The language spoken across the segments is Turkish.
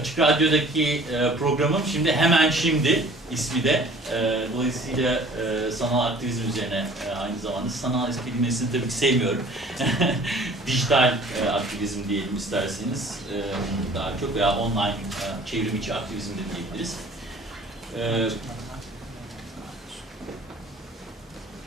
Açık Radyo'daki e, programım şimdi Hemen Şimdi ismi de. E, dolayısıyla e, sanal aktivizm üzerine e, aynı zamanda. Sanal kelimesini tabii ki sevmiyorum. Dijital e, aktivizm diyelim isterseniz e, daha çok veya online e, çevrim içi aktivizm de diyebiliriz. E,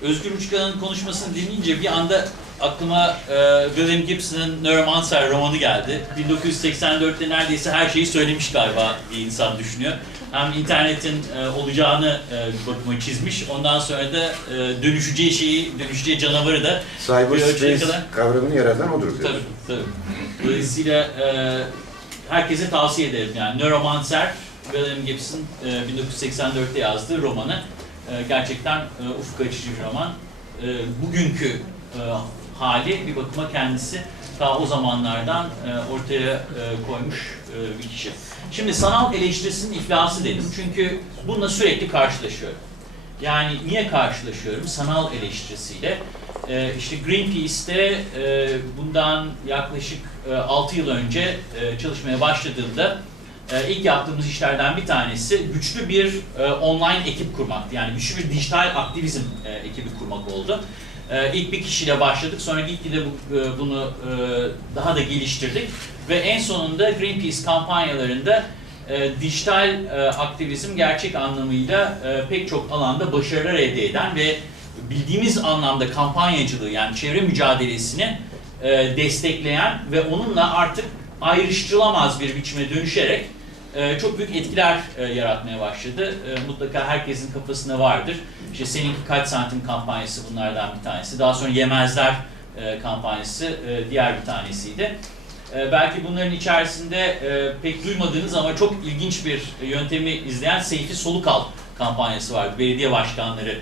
Özgür Uçkan'ın konuşmasını dinleyince bir anda aklıma e, William Gibson'ın Neuromancer romanı geldi. 1984'te neredeyse her şeyi söylemiş galiba bir insan düşünüyor. Hem internetin e, olacağını e, bir bakıma çizmiş. Ondan sonra da e, dönüşeceği şeyi, dönüşeceği canavarı da Cyberspace kadar- kavramını yaratan odur diyor. Tabii, tabii. Dolayısıyla e, herkese tavsiye ederim yani. Neuromancer, William Gibson e, 1984'te yazdığı romanı. E, gerçekten e, ufuk açıcı bir roman. E, bugünkü e, hali bir bakıma kendisi ta o zamanlardan e, ortaya e, koymuş e, bir kişi. Şimdi sanal eleştirisinin iflası dedim çünkü bununla sürekli karşılaşıyorum. Yani niye karşılaşıyorum? Sanal eleştirisiyle. Ee, işte Greenpeace'te e, bundan yaklaşık e, 6 yıl önce e, çalışmaya başladığımda e, ilk yaptığımız işlerden bir tanesi güçlü bir e, online ekip kurmak. Yani güçlü bir dijital aktivizm e, ekibi kurmak oldu. E, ilk bir kişiyle başladık. Sonra gitgide bu, bunu e, daha da geliştirdik. Ve en sonunda Greenpeace kampanyalarında e, dijital aktivizm gerçek anlamıyla pek çok alanda başarılar elde eden ve bildiğimiz anlamda kampanyacılığı yani çevre mücadelesini destekleyen ve onunla artık ayrıştırılamaz bir biçime dönüşerek e, çok büyük etkiler e, yaratmaya başladı. E, mutlaka herkesin kafasında vardır. İşte seninki kaç santim kampanyası bunlardan bir tanesi. Daha sonra yemezler kampanyası diğer bir tanesiydi. Belki bunların içerisinde pek duymadığınız ama çok ilginç bir yöntemi izleyen Seyfi Solukal kampanyası vardı. Belediye başkanları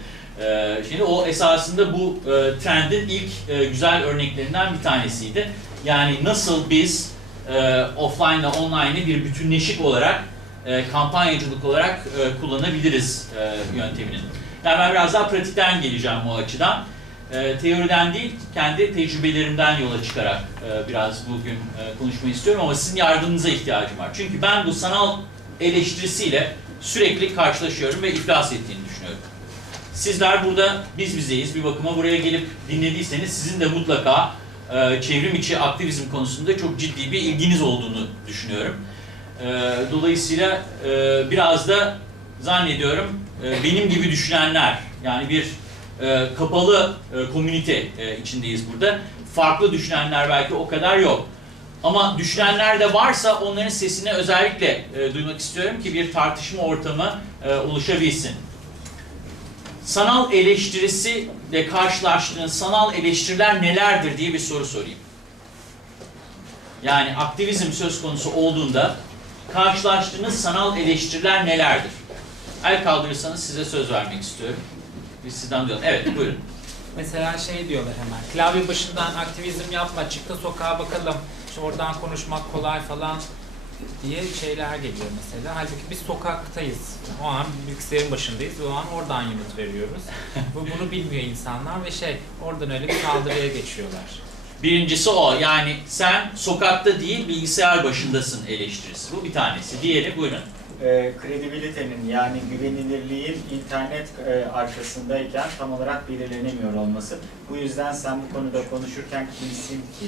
şimdi o esasında bu trendin ilk güzel örneklerinden bir tanesiydi. Yani nasıl biz e, offline ile online'ı bir bütünleşik olarak e, kampanyacılık olarak e, kullanabiliriz e, yönteminin. Yani ben biraz daha pratikten geleceğim o açıdan. E, teoriden değil, kendi tecrübelerimden yola çıkarak e, biraz bugün e, konuşmayı istiyorum ama sizin yardımınıza ihtiyacım var. Çünkü ben bu sanal eleştirisiyle sürekli karşılaşıyorum ve iflas ettiğini düşünüyorum. Sizler burada biz bizeyiz. Bir bakıma buraya gelip dinlediyseniz sizin de mutlaka e, çevrim içi aktivizm konusunda çok ciddi bir ilginiz olduğunu düşünüyorum. E, dolayısıyla e, biraz da zannediyorum e, benim gibi düşünenler yani bir e, kapalı e, komünite e, içindeyiz burada. Farklı düşünenler belki o kadar yok. Ama düşünenler de varsa onların sesini özellikle e, duymak istiyorum ki bir tartışma ortamı e, oluşabilsin. Sanal eleştirisiyle karşılaştığınız sanal eleştiriler nelerdir diye bir soru sorayım. Yani aktivizm söz konusu olduğunda karşılaştığınız sanal eleştiriler nelerdir? El kaldırırsanız size söz vermek istiyorum. Biz sizden duyalım. Evet buyurun. Mesela şey diyorlar hemen, klavye başından aktivizm yapma, çık da sokağa bakalım, işte oradan konuşmak kolay falan diye şeyler geliyor mesela. Halbuki biz sokaktayız. O an bilgisayarın başındayız ve o an oradan yanıt veriyoruz. Bu Bunu bilmiyor insanlar ve şey, oradan öyle bir saldırıya geçiyorlar. Birincisi o. Yani sen sokakta değil bilgisayar başındasın eleştirisi. Bu bir tanesi. Diğeri buyurun. e, kredibilitenin yani güvenilirliğin internet e, arkasındayken tam olarak belirlenemiyor olması. Bu yüzden sen bu konuda konuşurken kimsin ki?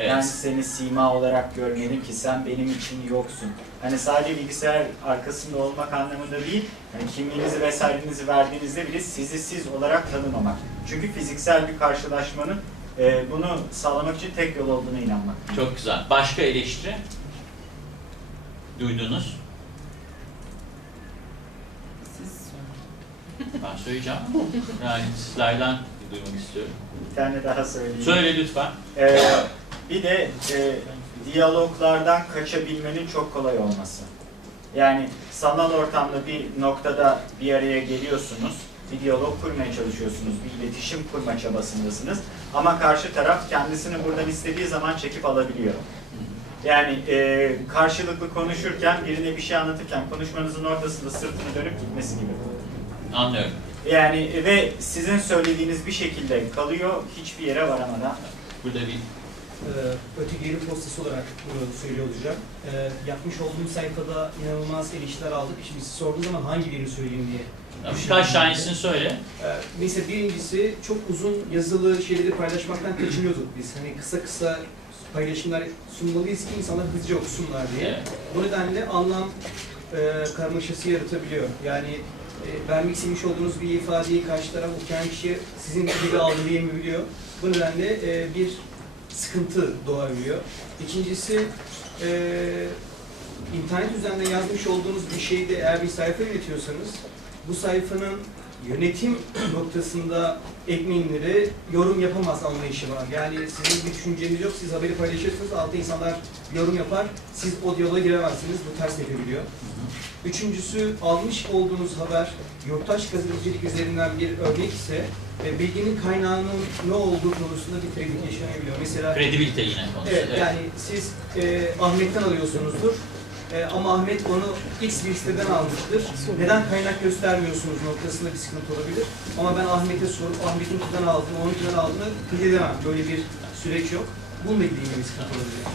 Evet. Ben seni sima olarak görmedim ki sen benim için yoksun. Hani sadece bilgisayar arkasında olmak anlamında değil, hani kimliğinizi vesairenizi verdiğinizde bile sizi siz olarak tanımamak. Çünkü fiziksel bir karşılaşmanın e, bunu sağlamak için tek yol olduğuna inanmak. Çok güzel. Başka eleştiri? Duydunuz. Siz Ben söyleyeceğim. Yani sizlerden duymak istiyorum. Bir tane daha söyleyeyim. Söyle lütfen. Ee, bir de e, diyaloglardan kaçabilmenin çok kolay olması. Yani sanal ortamda bir noktada bir araya geliyorsunuz, bir diyalog kurmaya çalışıyorsunuz, bir iletişim kurma çabasındasınız. Ama karşı taraf kendisini buradan istediği zaman çekip alabiliyor. Yani e, karşılıklı konuşurken, birine bir şey anlatırken konuşmanızın ortasında sırtını dönüp gitmesi gibi. Anlıyorum. Yani ve sizin söylediğiniz bir şekilde kalıyor, hiçbir yere varamadan. Burada bir e, öte geri postası olarak bunu söylüyor olacağım. E, yapmış olduğum sayfada inanılmaz erişkiler aldık. Şimdi siz sorduğunuz zaman hangi birini söyleyeyim diye. Birkaç tanesini söyle. E, mesela birincisi çok uzun yazılı şeyleri paylaşmaktan kaçınıyorduk biz. Hani kısa kısa paylaşımlar sunmalıyız ki insanlar hızlıca okusunlar diye. Evet. Bu nedenle anlam e, karmaşası yaratabiliyor. Yani e, vermek istemiş olduğunuz bir ifadeyi karşı taraf okuyan kişi sizin gibi algılayamayabiliyor. Bu nedenle e, bir sıkıntı doğabiliyor. İkincisi e, internet üzerinden yazmış olduğunuz bir şeyde eğer bir sayfa üretiyorsanız bu sayfanın yönetim noktasında ekmeğinleri yorum yapamaz anlayışı var. Yani sizin bir düşünceniz yok, siz haberi paylaşırsınız, altta insanlar yorum yapar, siz o diyaloğa giremezsiniz, bu ters yapabiliyor. Üçüncüsü, almış olduğunuz haber yurttaş gazetecilik üzerinden bir örnek ise e, bilginin kaynağının ne olduğu konusunda bir tereddüt yaşanabiliyor. Mesela Kredibilite yine konusu. Evet, Evet. yani siz e, Ahmet'ten alıyorsunuzdur. E, ama Ahmet onu X bir siteden almıştır. Neden kaynak göstermiyorsunuz noktasında bir sıkıntı olabilir. Ama ben Ahmet'e sorup aldım, onunkinden aldığını teyit edemem. Böyle bir süreç yok. Bununla ilgili bir sıkıntı olabilir.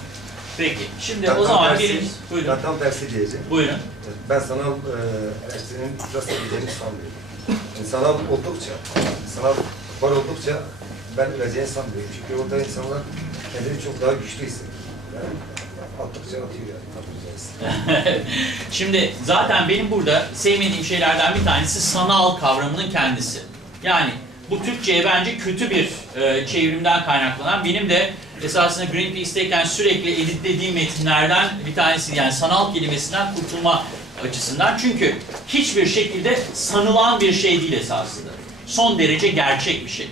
Peki. Şimdi o zaman tersi- gelin. Buyurun. Ben tam tersi diyeceğim. Buyurun. Ben sanal e, eleştirinin iflas edeceğini sanmıyorum. Yani sanal oldukça, sanal var oldukça ben öleceğini sanmıyorum. Çünkü orada insanlar kendini çok daha güçlü hissediyor. Yani attıkça atıyor yani. Şimdi zaten benim burada sevmediğim şeylerden bir tanesi sanal kavramının kendisi. Yani bu Türkçe'ye bence kötü bir e, çevrimden kaynaklanan benim de esasında Greenpeace'teyken sürekli editlediğim metinlerden bir tanesi yani sanal kelimesinden kurtulma açısından. Çünkü hiçbir şekilde sanılan bir şey değil esasında. Son derece gerçek bir şey.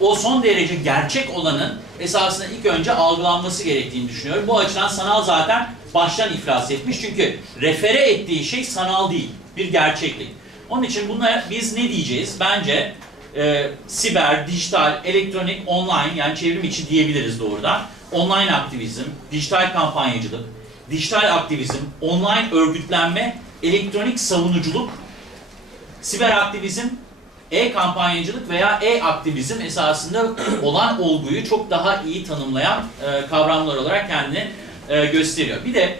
O son derece gerçek olanın esasında ilk önce algılanması gerektiğini düşünüyorum. Bu açıdan sanal zaten baştan iflas etmiş. Çünkü refere ettiği şey sanal değil, bir gerçeklik. Onun için buna biz ne diyeceğiz? Bence e, siber, dijital, elektronik, online yani çevrim içi diyebiliriz doğrudan. Online aktivizm, dijital kampanyacılık, dijital aktivizm, online örgütlenme, elektronik savunuculuk, siber aktivizm, e-kampanyacılık veya e-aktivizm esasında olan olguyu çok daha iyi tanımlayan e, kavramlar olarak kendini e, gösteriyor. Bir de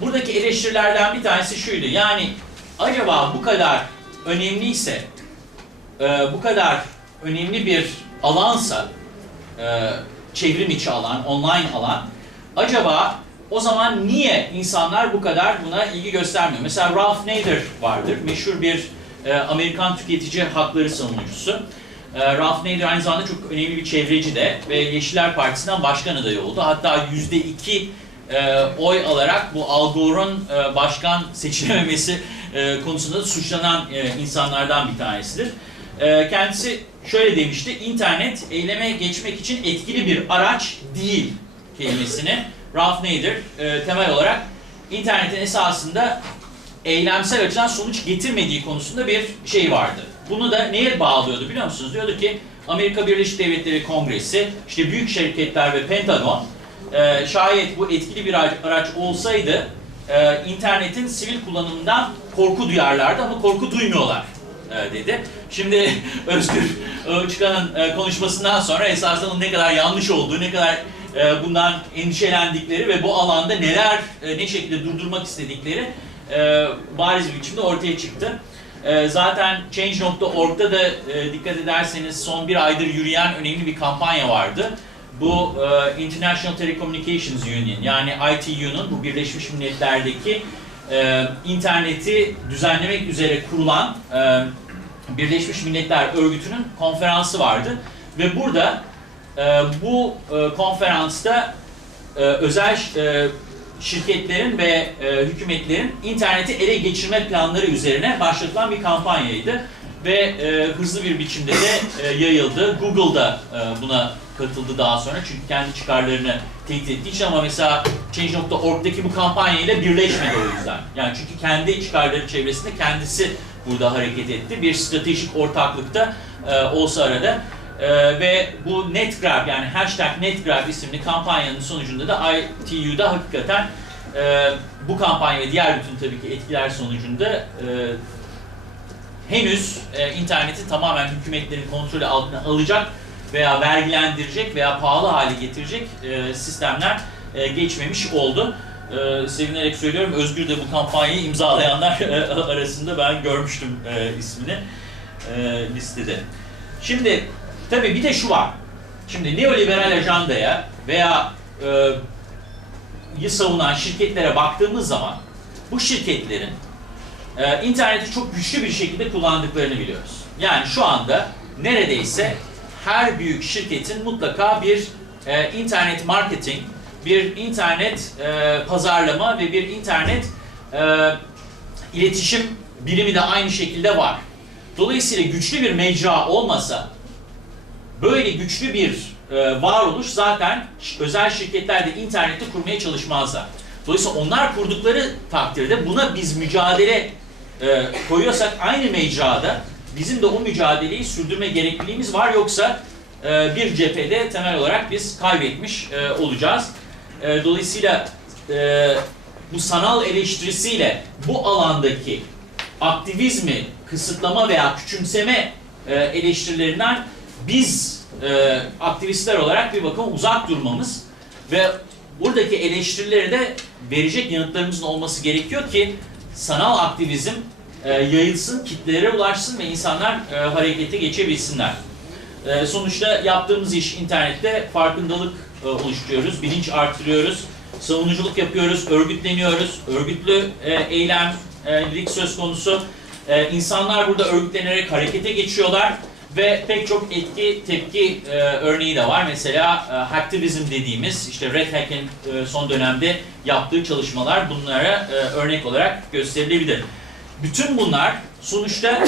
buradaki eleştirilerden bir tanesi şuydu. Yani acaba bu kadar önemliyse, e, bu kadar önemli bir alansa, e, çevrim içi alan, online alan, acaba o zaman niye insanlar bu kadar buna ilgi göstermiyor? Mesela Ralph Nader vardır, meşhur bir e, Amerikan tüketici hakları savunucusu. E, Ralph Nader aynı zamanda çok önemli bir çevreci de ve Yeşiller Partisi'nden başkan adayı oldu. Hatta yüzde iki e, oy alarak bu Al Gore'un e, başkan seçilememesi e, konusunda da suçlanan e, insanlardan bir tanesidir. E, kendisi şöyle demişti, internet eyleme geçmek için etkili bir araç değil kelimesini Ralph Nader e, temel olarak internetin esasında eylemsel açıdan sonuç getirmediği konusunda bir şey vardı. Bunu da neye bağlıyordu biliyor musunuz? Diyordu ki Amerika Birleşik Devletleri Kongresi, işte büyük şirketler ve Pentagon e, şayet bu etkili bir araç, olsaydı e, internetin sivil kullanımından korku duyarlardı ama korku duymuyorlar dedi. Şimdi Özgür Öçkan'ın e, konuşmasından sonra esasında ne kadar yanlış olduğu, ne kadar e, bundan endişelendikleri ve bu alanda neler, e, ne şekilde durdurmak istedikleri e, bariz bir biçimde ortaya çıktı. E, zaten Change.org'da da e, dikkat ederseniz son bir aydır yürüyen önemli bir kampanya vardı. Bu e, International Telecommunications Union yani ITU'nun bu Birleşmiş Milletler'deki e, interneti düzenlemek üzere kurulan e, Birleşmiş Milletler Örgütü'nün konferansı vardı. Ve burada e, bu e, konferansta e, özel e, şirketlerin ve e, hükümetlerin interneti ele geçirme planları üzerine başlatılan bir kampanyaydı. Ve e, hızlı bir biçimde de e, yayıldı. Google da e, buna katıldı daha sonra çünkü kendi çıkarlarını tehdit ettiği için ama mesela Change.org'daki bu kampanyayla birleşmedi o yüzden. Yani çünkü kendi çıkarları çevresinde kendisi burada hareket etti. Bir stratejik ortaklıkta e, olsa arada. E, ve bu NetGrab yani hashtag NetGrab isimli kampanyanın sonucunda da ITU'da hakikaten e, bu kampanya ve diğer bütün tabii ki etkiler sonucunda e, henüz e, interneti tamamen hükümetlerin kontrolü altına alacak veya vergilendirecek veya pahalı hale getirecek e, sistemler e, geçmemiş oldu. E, sevinerek söylüyorum, Özgür de bu kampanyayı imzalayanlar e, arasında ben görmüştüm e, ismini e, listede. Şimdi tabii bir de şu var. Şimdi neoliberal ajandaya veya e, savunan şirketlere baktığımız zaman bu şirketlerin e, interneti çok güçlü bir şekilde kullandıklarını biliyoruz. Yani şu anda neredeyse her büyük şirketin mutlaka bir e, internet marketing, bir internet e, pazarlama ve bir internet e, iletişim birimi de aynı şekilde var. Dolayısıyla güçlü bir mecra olmasa böyle güçlü bir e, varoluş zaten özel şirketler de interneti kurmaya çalışmazlar. Dolayısıyla onlar kurdukları takdirde buna biz mücadele e, koyuyorsak aynı mecrada bizim de o mücadeleyi sürdürme gerekliliğimiz var yoksa e, bir cephede temel olarak biz kaybetmiş e, olacağız. E, dolayısıyla e, bu sanal eleştirisiyle bu alandaki aktivizmi kısıtlama veya küçümseme e, eleştirilerinden biz e, aktivistler olarak bir bakıma uzak durmamız ve buradaki eleştirileri de verecek yanıtlarımızın olması gerekiyor ki sanal aktivizm e, yayılsın, kitlelere ulaşsın ve insanlar e, harekete geçebilsinler. E, sonuçta yaptığımız iş internette farkındalık e, oluşturuyoruz, bilinç artırıyoruz, savunuculuk yapıyoruz, örgütleniyoruz, örgütlü e, eylemlilik söz konusu. E, insanlar burada örgütlenerek harekete geçiyorlar ve pek çok etki tepki e, örneği de var. Mesela e, hacktivizm dediğimiz işte Red Hat'in e, son dönemde yaptığı çalışmalar bunlara e, örnek olarak gösterilebilir. Bütün bunlar sonuçta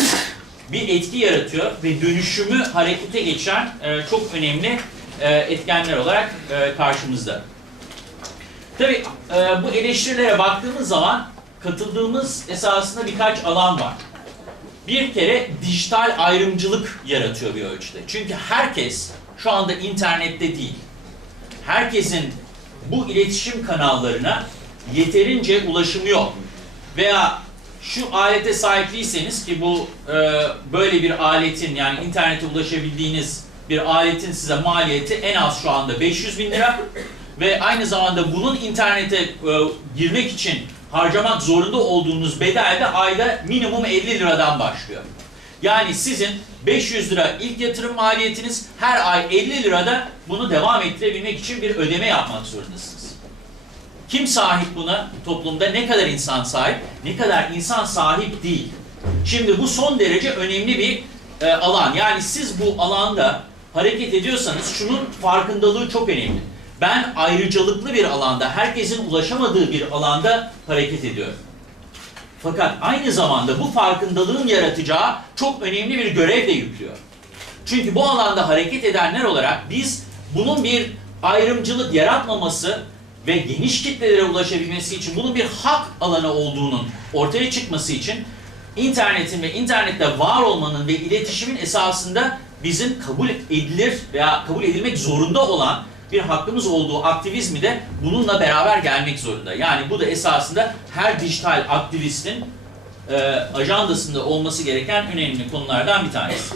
bir etki yaratıyor ve dönüşümü harekete geçen e, çok önemli e, etkenler olarak e, karşımızda. Tabii e, bu eleştirilere baktığımız zaman katıldığımız esasında birkaç alan var. Bir kere dijital ayrımcılık yaratıyor bir ölçüde. Çünkü herkes şu anda internette değil. Herkesin bu iletişim kanallarına yeterince ulaşımı yok. Veya şu alete sahip değilseniz ki bu e, böyle bir aletin yani internete ulaşabildiğiniz bir aletin size maliyeti en az şu anda 500 bin lira ve aynı zamanda bunun internete e, girmek için harcamak zorunda olduğunuz bedel de ayda minimum 50 liradan başlıyor. Yani sizin 500 lira ilk yatırım maliyetiniz her ay 50 lirada bunu devam ettirebilmek için bir ödeme yapmak zorundasınız. Kim sahip buna? Toplumda ne kadar insan sahip? Ne kadar insan sahip değil? Şimdi bu son derece önemli bir e, alan. Yani siz bu alanda hareket ediyorsanız şunun farkındalığı çok önemli. Ben ayrıcalıklı bir alanda, herkesin ulaşamadığı bir alanda hareket ediyorum. Fakat aynı zamanda bu farkındalığın yaratacağı çok önemli bir görev de yüklüyor. Çünkü bu alanda hareket edenler olarak biz bunun bir ayrımcılık yaratmaması ve geniş kitlelere ulaşabilmesi için bunun bir hak alanı olduğunun ortaya çıkması için internetin ve internette var olmanın ve iletişimin esasında bizim kabul edilir veya kabul edilmek zorunda olan bir hakkımız olduğu aktivizmi de bununla beraber gelmek zorunda. Yani bu da esasında her dijital aktivistin e, ajandasında olması gereken önemli konulardan bir tanesi.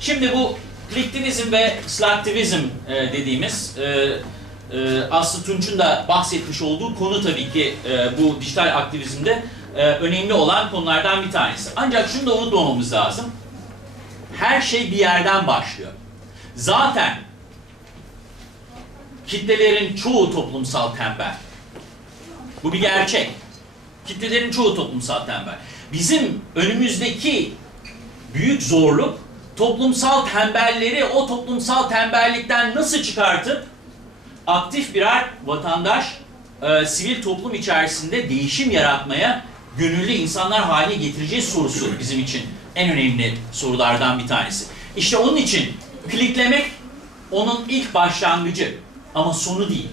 Şimdi bu kliktivizm ve slacktivizm e, dediğimiz e, e, Aslı Tunç'un da bahsetmiş olduğu konu tabii ki e, bu dijital aktivizmde e, önemli olan konulardan bir tanesi. Ancak şunu da unutmamamız lazım. Her şey bir yerden başlıyor. Zaten kitlelerin çoğu toplumsal tembel. Bu bir gerçek. Kitlelerin çoğu toplumsal tembel. Bizim önümüzdeki büyük zorluk toplumsal tembelleri o toplumsal tembellikten nasıl çıkartıp aktif birer vatandaş e, sivil toplum içerisinde değişim yaratmaya gönüllü insanlar haline getireceğiz sorusu bizim için en önemli sorulardan bir tanesi. İşte onun için kliklemek onun ilk başlangıcı ama sonu değil.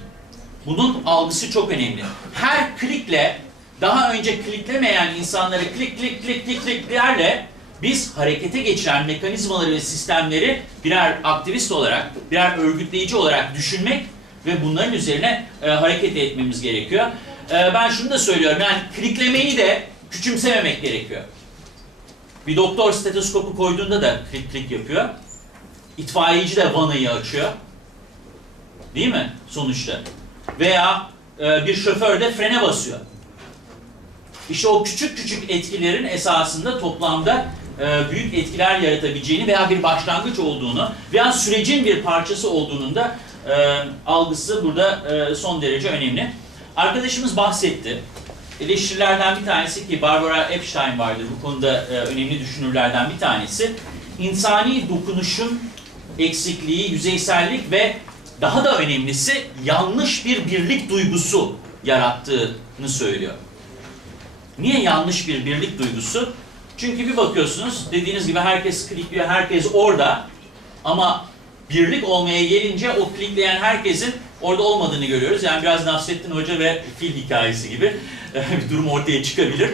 Bunun algısı çok önemli. Her klikle daha önce kliklemeyen insanları klik klik klik klik kliklerle biz harekete geçiren mekanizmaları ve sistemleri birer aktivist olarak, birer örgütleyici olarak düşünmek ve bunların üzerine e, hareket etmemiz gerekiyor. E, ben şunu da söylüyorum, yani kliklemeyi de küçümsememek gerekiyor. Bir doktor stetoskopu koyduğunda da klik klik yapıyor. itfaiyeci de vanayı açıyor. Değil mi sonuçta? Veya e, bir şoför de frene basıyor. İşte o küçük küçük etkilerin esasında toplamda e, büyük etkiler yaratabileceğini veya bir başlangıç olduğunu veya sürecin bir parçası olduğunun da e, algısı burada e, son derece önemli. Arkadaşımız bahsetti. Eleştirilerden bir tanesi ki Barbara Epstein vardır bu konuda e, önemli düşünürlerden bir tanesi. İnsani dokunuşun eksikliği, yüzeysellik ve daha da önemlisi yanlış bir birlik duygusu yarattığını söylüyor. Niye yanlış bir birlik duygusu? Çünkü bir bakıyorsunuz dediğiniz gibi herkes klikliyor, herkes orada ama birlik olmaya gelince o klikleyen herkesin orada olmadığını görüyoruz. Yani biraz Nasrettin Hoca ve fil hikayesi gibi bir durum ortaya çıkabilir.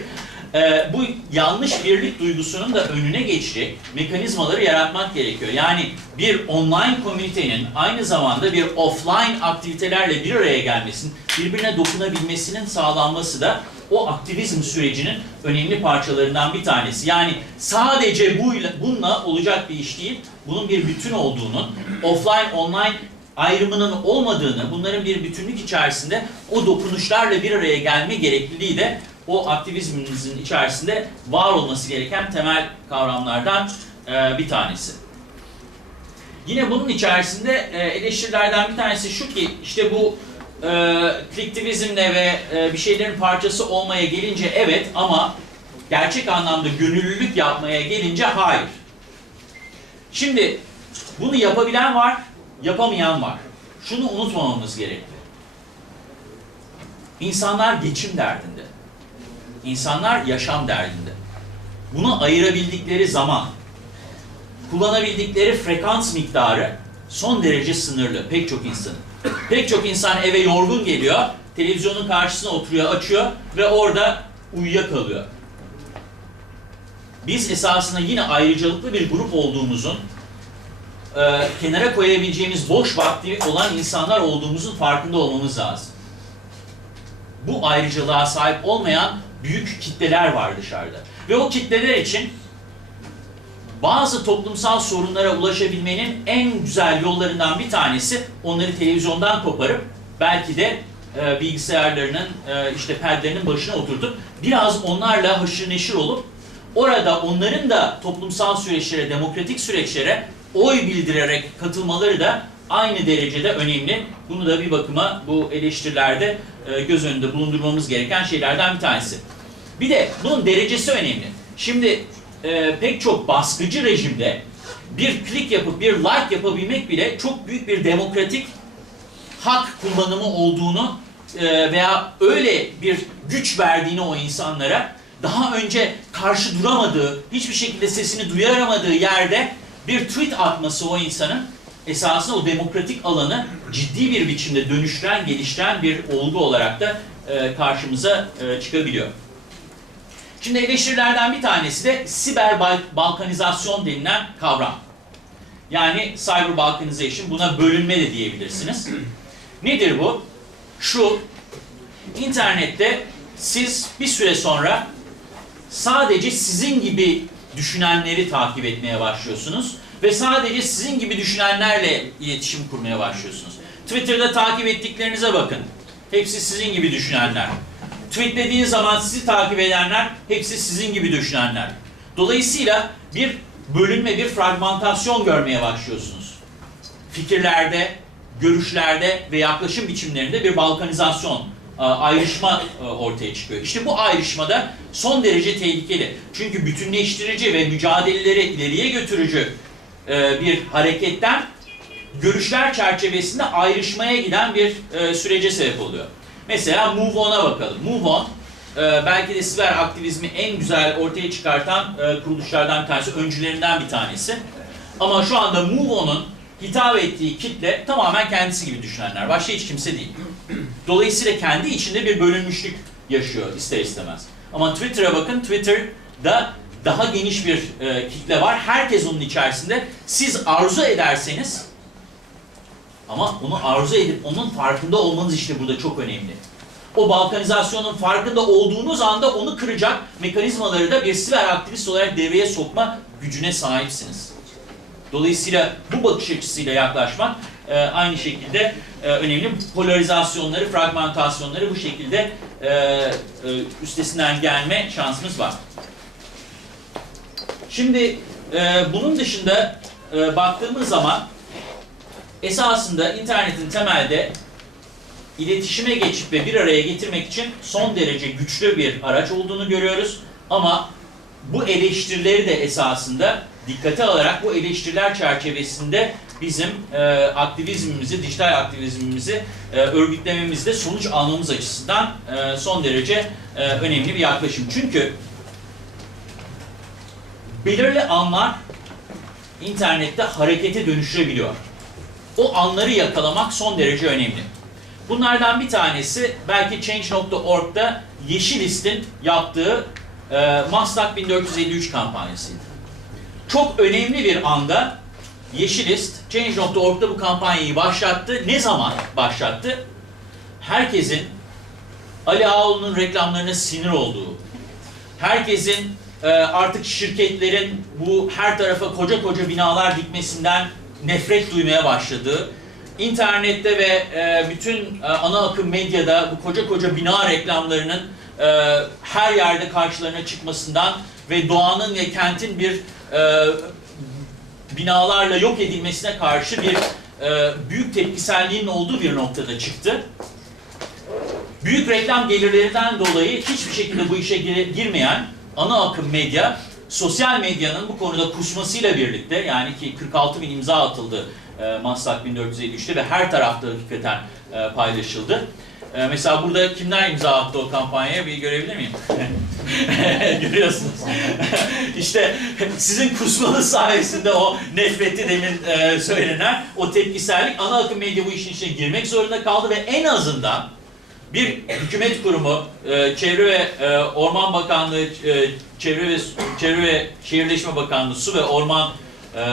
Ee, bu yanlış birlik duygusunun da önüne geçecek mekanizmaları yaratmak gerekiyor. Yani bir online komünitenin aynı zamanda bir offline aktivitelerle bir araya gelmesinin, birbirine dokunabilmesinin sağlanması da o aktivizm sürecinin önemli parçalarından bir tanesi. Yani sadece buyla, bununla olacak bir iş değil, bunun bir bütün olduğunu, offline, online ayrımının olmadığını, bunların bir bütünlük içerisinde o dokunuşlarla bir araya gelme gerekliliği de o aktivizminizin içerisinde var olması gereken temel kavramlardan e, bir tanesi. Yine bunun içerisinde e, eleştirilerden bir tanesi şu ki işte bu e, kliktivizmle ve e, bir şeylerin parçası olmaya gelince evet ama gerçek anlamda gönüllülük yapmaya gelince hayır. Şimdi bunu yapabilen var, yapamayan var. Şunu unutmamamız gerekli. İnsanlar geçim derdinde. İnsanlar yaşam derdinde. Bunu ayırabildikleri zaman, kullanabildikleri frekans miktarı son derece sınırlı pek çok insanın. Pek çok insan eve yorgun geliyor, televizyonun karşısına oturuyor, açıyor ve orada uyuyakalıyor. Biz esasında yine ayrıcalıklı bir grup olduğumuzun, e, kenara koyabileceğimiz boş vakti olan insanlar olduğumuzun farkında olmamız lazım. Bu ayrıcalığa sahip olmayan büyük kitleler var dışarıda. Ve o kitleler için bazı toplumsal sorunlara ulaşabilmenin en güzel yollarından bir tanesi onları televizyondan koparıp belki de e, bilgisayarlarının e, işte perdelerinin başına oturtup biraz onlarla haşır neşir olup orada onların da toplumsal süreçlere, demokratik süreçlere oy bildirerek katılmaları da aynı derecede önemli. Bunu da bir bakıma bu eleştirilerde e, göz önünde bulundurmamız gereken şeylerden bir tanesi. Bir de bunun derecesi önemli. Şimdi e, pek çok baskıcı rejimde bir klik yapıp bir like yapabilmek bile çok büyük bir demokratik hak kullanımı olduğunu e, veya öyle bir güç verdiğini o insanlara daha önce karşı duramadığı, hiçbir şekilde sesini duyaramadığı yerde bir tweet atması o insanın esasında o demokratik alanı ciddi bir biçimde dönüştüren, geliştiren bir olgu olarak da e, karşımıza e, çıkabiliyor. Şimdi eleştirilerden bir tanesi de siber bal- balkanizasyon denilen kavram. Yani cyber balkanization, buna bölünme de diyebilirsiniz. Nedir bu? Şu, internette siz bir süre sonra sadece sizin gibi düşünenleri takip etmeye başlıyorsunuz ve sadece sizin gibi düşünenlerle iletişim kurmaya başlıyorsunuz. Twitter'da takip ettiklerinize bakın. Hepsi sizin gibi düşünenler. Tweetlediğiniz zaman sizi takip edenler hepsi sizin gibi düşünenler. Dolayısıyla bir bölünme, bir fragmentasyon görmeye başlıyorsunuz. Fikirlerde, görüşlerde ve yaklaşım biçimlerinde bir balkanizasyon, ayrışma e, ortaya çıkıyor. İşte bu ayrışmada son derece tehlikeli. Çünkü bütünleştirici ve mücadeleleri ileriye götürücü e, bir hareketten görüşler çerçevesinde ayrışmaya giden bir e, sürece sebep oluyor. Mesela Move On'a bakalım. Move On, e, belki de siber aktivizmi en güzel ortaya çıkartan e, kuruluşlardan bir tanesi, öncülerinden bir tanesi. Ama şu anda Move On'un hitap ettiği kitle tamamen kendisi gibi düşünenler. Başka hiç kimse değil. Dolayısıyla kendi içinde bir bölünmüşlük yaşıyor ister istemez. Ama Twitter'a bakın, Twitter'da daha geniş bir e, kitle var. Herkes onun içerisinde. Siz arzu ederseniz ama onu arzu edip onun farkında olmanız işte burada çok önemli. O balkanizasyonun farkında olduğunuz anda onu kıracak mekanizmaları da bir siber aktivist olarak devreye sokma gücüne sahipsiniz. Dolayısıyla bu bakış açısıyla yaklaşmak e, aynı şekilde e, önemli. Polarizasyonları, fragmentasyonları bu şekilde e, e, üstesinden gelme şansımız var. Şimdi e, bunun dışında e, baktığımız zaman esasında internetin temelde iletişime geçip ve bir araya getirmek için son derece güçlü bir araç olduğunu görüyoruz. Ama bu eleştirileri de esasında dikkate alarak bu eleştiriler çerçevesinde bizim e, aktivizmimizi, dijital aktivizmimizi e, örgütlememizde sonuç almamız açısından e, son derece e, önemli bir yaklaşım. Çünkü belirli anlar internette harekete dönüşebiliyor. O anları yakalamak son derece önemli. Bunlardan bir tanesi belki Change.org'da Yeşilist'in yaptığı e, Maslak 1453 kampanyasıydı. Çok önemli bir anda Yeşilist Change.org'da bu kampanyayı başlattı. Ne zaman başlattı? Herkesin Ali Ağaoğlu'nun reklamlarına sinir olduğu, herkesin e, artık şirketlerin bu her tarafa koca koca binalar dikmesinden nefret duymaya başladığı, internette ve e, bütün e, ana akım medyada bu koca koca bina reklamlarının her yerde karşılarına çıkmasından ve doğanın ve kentin bir e, binalarla yok edilmesine karşı bir e, büyük tepkiselliğin olduğu bir noktada çıktı. Büyük reklam gelirlerinden dolayı hiçbir şekilde bu işe gir- girmeyen ana akım medya, sosyal medyanın bu konuda kusmasıyla birlikte yani ki 46 bin imza atıldı e, Maslak 1453'te ve her tarafta hakikaten e, paylaşıldı. E, mesela burada kimler imza attı o kampanyaya bir görebilir miyim? Görüyorsunuz. işte sizin kusmanız sayesinde o nefreti demin e, söylenen o tepkisellik ana akım medya bu işin içine girmek zorunda kaldı ve en azından bir hükümet kurumu, e, Çevre ve e, Orman Bakanlığı, e, Çevre ve Çevre ve Şehirleşme Bakanlığı, Su ve Orman e,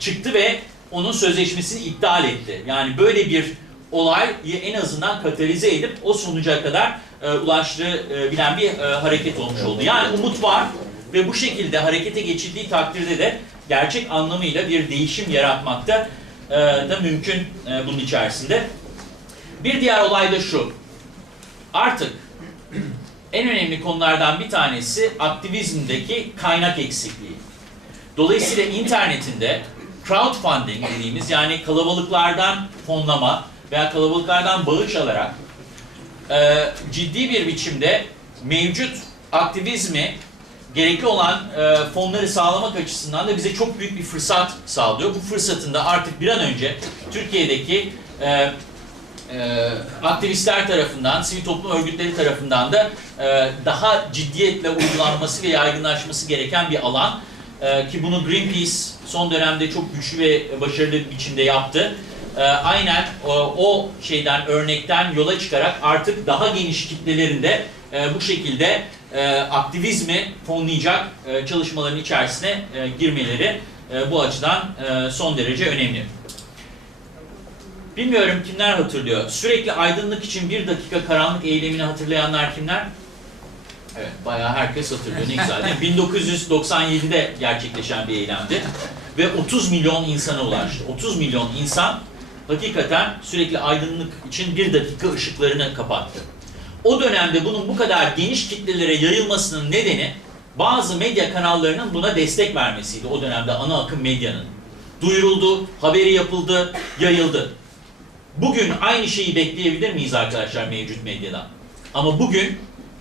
çıktı ve onun sözleşmesini iptal etti. Yani böyle bir olayı en azından katalize edip o sonuca kadar e, ulaştırabilen bir e, hareket olmuş oldu. Yani umut var ve bu şekilde harekete geçildiği takdirde de gerçek anlamıyla bir değişim yaratmakta e, da mümkün e, bunun içerisinde. Bir diğer olay da şu. Artık en önemli konulardan bir tanesi aktivizmdeki kaynak eksikliği. Dolayısıyla internetinde crowdfunding dediğimiz yani kalabalıklardan fonlama veya kalabalıklardan bağış alarak e, ciddi bir biçimde mevcut aktivizmi gerekli olan e, fonları sağlamak açısından da bize çok büyük bir fırsat sağlıyor. Bu fırsatın da artık bir an önce Türkiye'deki e, e, aktivistler tarafından, sivil toplum örgütleri tarafından da e, daha ciddiyetle uygulanması ve yaygınlaşması gereken bir alan. E, ki bunu Greenpeace son dönemde çok güçlü ve başarılı bir biçimde yaptı. E, aynen o, o şeyden, örnekten yola çıkarak artık daha geniş kitlelerinde e, bu şekilde e, aktivizmi fonlayacak e, çalışmaların içerisine e, girmeleri e, bu açıdan e, son derece önemli. Bilmiyorum kimler hatırlıyor. Sürekli aydınlık için bir dakika karanlık eylemini hatırlayanlar kimler? Evet, bayağı herkes hatırlıyor. Ne güzel değil mi? 1997'de gerçekleşen bir eylemdi. Ve 30 milyon insana ulaştı. 30 milyon insan hakikaten sürekli aydınlık için bir dakika ışıklarını kapattı. O dönemde bunun bu kadar geniş kitlelere yayılmasının nedeni bazı medya kanallarının buna destek vermesiydi o dönemde ana akım medyanın. Duyuruldu, haberi yapıldı, yayıldı. Bugün aynı şeyi bekleyebilir miyiz arkadaşlar mevcut medyadan? Ama bugün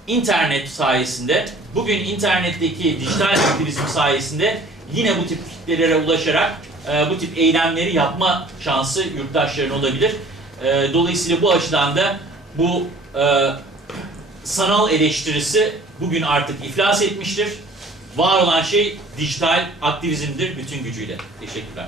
internet sayesinde, bugün internetteki dijital aktivizm sayesinde yine bu tip kitlelere ulaşarak e, bu tip eylemleri yapma şansı yurttaşların olabilir. E, dolayısıyla bu açıdan da bu e, sanal eleştirisi bugün artık iflas etmiştir. Var olan şey dijital aktivizmdir bütün gücüyle. Teşekkürler.